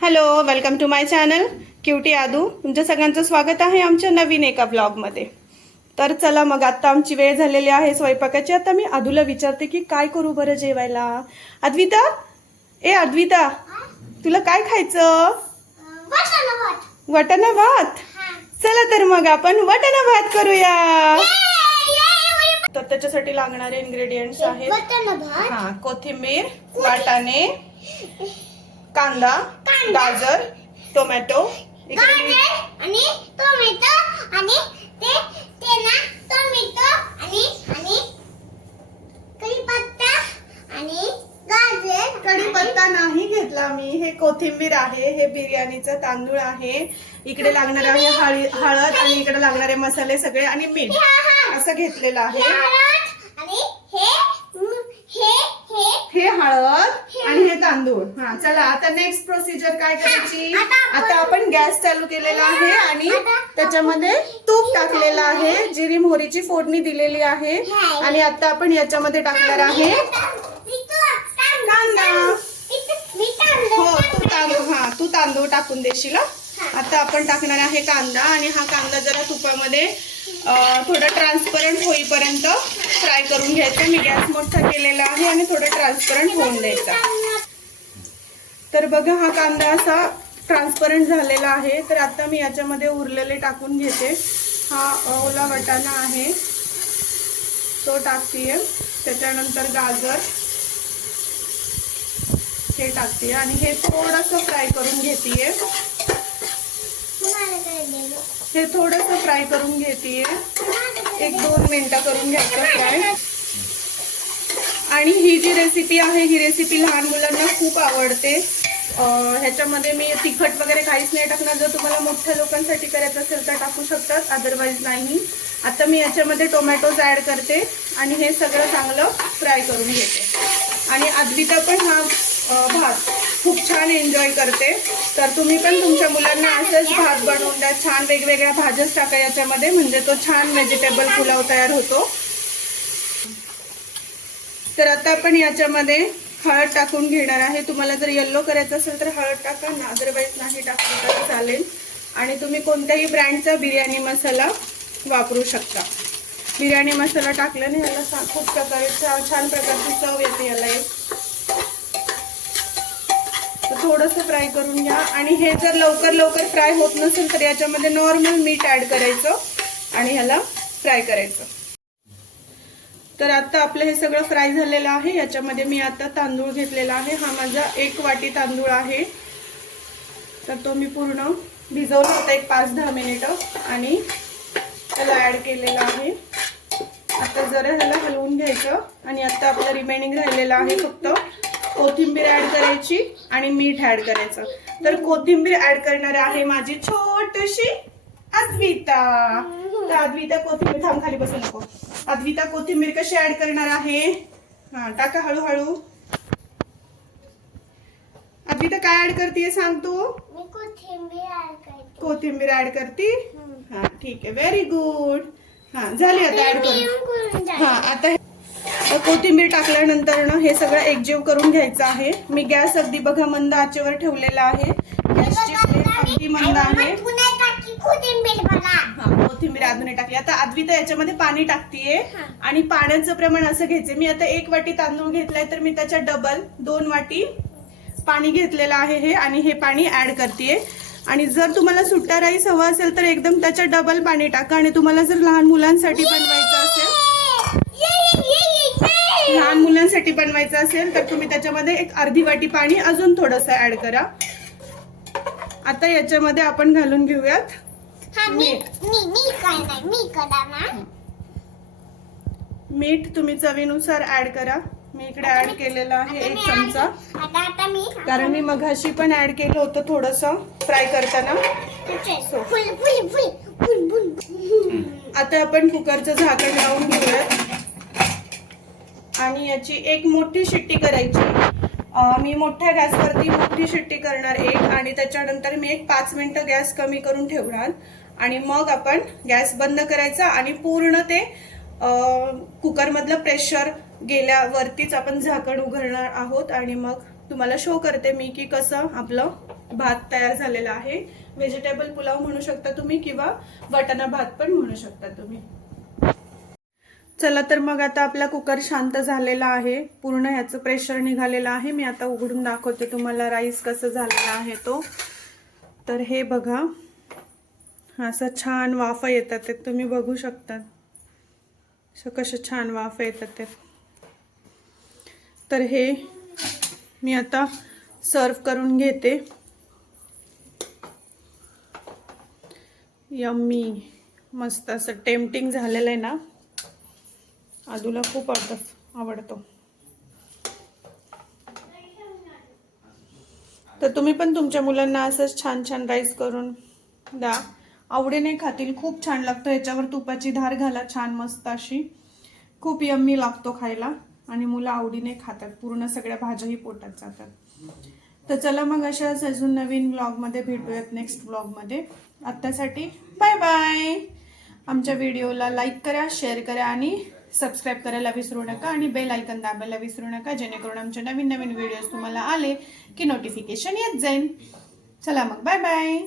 Hello, welcome to my channel cutie Aadu. तुमच्या सगळ्यांचं स्वागत आहे आमच्या नवीन एका ब्लॉगमध्ये. तर चला मग, आता आमची वेळ झालेली आहे स्वयंपाकाची. आता मी आदूला विचारते की काय करू बरं जेवायला. अद्विता, अद्विता, तुला काय खायचं? वाटाणा भात. चला तर मग आपण वाटाणा भात करूया. तर त्याच्यासाठी लागणारे इन्ग्रेडियंट्स आहेत कोथिंबीर, वाटाणे, कांदा, गाजर, टोमॅटो आणि टोमॅटो आणि ते ना टोमॅटो आणि कढीपत्ता आणि गाजर. कढीपत्ता नाही घेतला मी. हे कोथिंबीर आहे, हे बिर्याणीचा तांदूळ आहे, इकडे लागणार आहे हळद आणि इकडे लागणारे मसाले सगळे आणि मीठ असं घेतलेलं आहे. हे हळद आणि हे तांदूळ. हा, चला आता नेक्स्ट प्रोसिजर काय करायची. आता आपण गॅस चालू केलेला आहे आणि त्याच्यामध्ये तूप टाकलेलं आहे, जिरी मोहरीची फोडणी दिलेली आहे आणि आता आपण याच्यामध्ये टाकणार आहे कांदा. हो, तू तांदूळ टाकून देशील. आता आपण टाकणार आहे कांदा आणि हा कांदा जरा तुपामध्ये थोडा ट्रान्सपरंट होईपर्यंत फ्राय करून घ्यायचा. मी गॅस मोठा केलेला आहे आणि थोडं ट्रान्सपरंट होऊन द्यायचा. तर बघा, हा कांदा असा ट्रान्सपरंट झालेला आहे. तर आता मी याच्यामध्ये उरलेले टाकून घेते. हा ओला वाटाणा आहे तो टाकतीये, त्याच्यानंतर गाजर हे टाकते आणि हे थोडंसं फ्राय करून घेतीये. हे थोडंसं फ्राय करून घेतीये, 1-2 मिनिटं करून घ्यायचं फ्राय. आणि ही जी रेसिपी आहे, ही रेसिपी लहान मुलांना खूप आवडते. ह्याच्यामध्ये मी तिखट वगैरे काहीच नाही टाकणार. जर तुम्हाला मोठ्या लोकांसाठी करायचं असेल तर टाकू शकतात, अदरवाईज नाही. आता मी याच्यामध्ये टोमॅटोज ॲड करते आणि हे सगळं चांगलं फ्राय करून घेते. आणि अद्विता पण हा भात खूप छान एन्जॉय करते. तर तुम्ही पण तुमच्या मुलांना असंच भात बनवून द्या. छान वेगवेगळ्या भाज्याच टाका याच्यामध्ये, म्हणजे तो छान व्हेजिटेबल पुलाव तयार होतो. तर आता आपण याच्यामध्ये हळद टाकून घेणार आहे. तुम्हाला जर येल्लो करायचं असेल तर हळद टाका, अदरवाईज नाही टाकलं तर चालेल. आणि तुम्ही कोणत्याही ब्रँडचा बिर्याणी मसाला वापरू शकता. बिर्याणी मसाला टाकल्याने याला खूप प्रकारे छान प्रकारची चव येते याला एक. थोडंसं फ्राय करून घ्या. आणि हे जर लवकर फ्राय होत नसेल तर याच्यामध्ये नॉर्मल मीठ ऍड करायचं आणि ह्याला फ्राय करायचं. तर आता आपलं हे सगळं फ्राय झालेलं आहे. याच्यामध्ये मी आता तांदूळ घेतलेला आहे. हा माझा 1 वाटी तांदूळ आहे. तर तो मी पूर्ण भिजवला होता 5-10 मिनिटं आणि त्याला ऍड केलेला आहे. आता जरा ह्याला हलवून घ्यायचं आणि आता आपलं रिमेनिंग राहिलेलं आहे फक्त कोथिंबीर ऍड करायची आणि मीठ ऍड करायचं. तर कोथिंबीर ऍड करणार आहे माझी छोटीशी अद्विता. तर अद्विता कोथिंबीर, थांब खाली बसू नको. अद्विता कोथिंबीर कशी ऍड करणार आहे. हा, टाका हळूहळू. अद्विता काय ऍड करते सांग तू. कोथिंबीर ऍड करते. हा, ठीक आहे, व्हेरी गुड. हा, झाली आता ऍड करून. हा, आता कोथिंबीर टाकल्यानंतर ना हे सगळं एकजीव करून घ्यायचं आहे. मी गॅस अगदी बघा मंद आचेवर ठेवलेला आहे. गॅसची फ्लेम अगदी मंद आहे. कोथिंबीर अजून टाकली. आता अद्विता याच्यामध्ये पाणी टाकतीये आणि पाण्याचं प्रमाण असं घ्यायचं. मी आता 1 वाटी तांदूळ घेतलाय तर मी त्याच्या डबल 2 वाटी पाणी घेतलेलं आहे हे, आणि हे पाणी ऍड करतेय. आणि जर तुम्हाला सुट्टा राईस हवा असेल तर एकदम त्याच्या डबल पाणी टाका. आणि तुम्हाला जर लहान मुलांसाठी बनवायचं असेल तर तुम्ही त्याच्यामध्ये 1 अर्धी वाटी पाणी अजून थोडंसं ऍड करा. आता याच्यामध्ये आपण घालून घेऊयात मीठ. तुम्ही चवीनुसार ऍड करा. मी इकडे ऍड केलेलं आहे 1 चमचा, कारण मी मघाशी पण ऍड केलं होतं थोडंसं फ्राय करताना. आता आपण कुकरचं झाकण लावून घेऊयात आणि याची 1 मोठी शिट्टी करायची. मी मोठ्या गॅसवरती मोठी शिट्टी करणार 1, आणि त्याच्यानंतर मी 5 मिनिटं गॅस कमी करून ठेवणार आणि मग आपण गॅस बंद करायचा आणि पूर्ण ते कुकरमधलं प्रेशर गेल्यावरतीच आपण झाकण उघडणार आहोत. आणि मग तुम्हाला शो करते मी की कसं आपलं भात तयार झालेला आहे. व्हेजिटेबल पुलाव म्हणू शकता तुम्ही किंवा वाटाणा भात पण म्हणू शकता तुम्ही. चला तर मग आता आपला कुकर शांत झालेला आहे. पूर्ण ह्याचं प्रेशर निघालेलं आहे. मी आता उघडून दाखवते तुम्हाला राईस कसं झालेला आहे तो. तर हे बघा, असं छान वाफा येतात ते तुम्ही बघू शकता. कसं छान वाफा येतात ते. तर हे मी आता सर्व करून घेते. यम्मी, मस्त असं टेम्पटिंग झालेलं आहे ना. आदूला खूप आवडतो. तर तुम्ही पण तुमच्या मुलांना असंच छान छान राईस करून द्या. आवडीने खातील. खूप छान लागतो. याच्यावर तुपाची धार घाला छान मस्त अशी. खूप यम्मी लागतो खायला आणि मुलं आवडीने खातात. पूर्ण सगळ्या भाज्याही पोटात जातात. तर चला मग अशाच अजून नवीन व्लॉगमध्ये भेटूयात नेक्स्ट व्लॉगमध्ये. आत्तासाठी बाय बाय. आमच्या व्हिडिओला लाईक करा, शेअर करा आणि सबस्क्राईब करायला विसरू नका आणि बेल आयकन दाबायला विसरू नका, जेणेकरून आमचे नवीन नवीन व्हिडिओज तुम्हाला आले की नोटिफिकेशन येत जाईल. चला मग बाय बाय.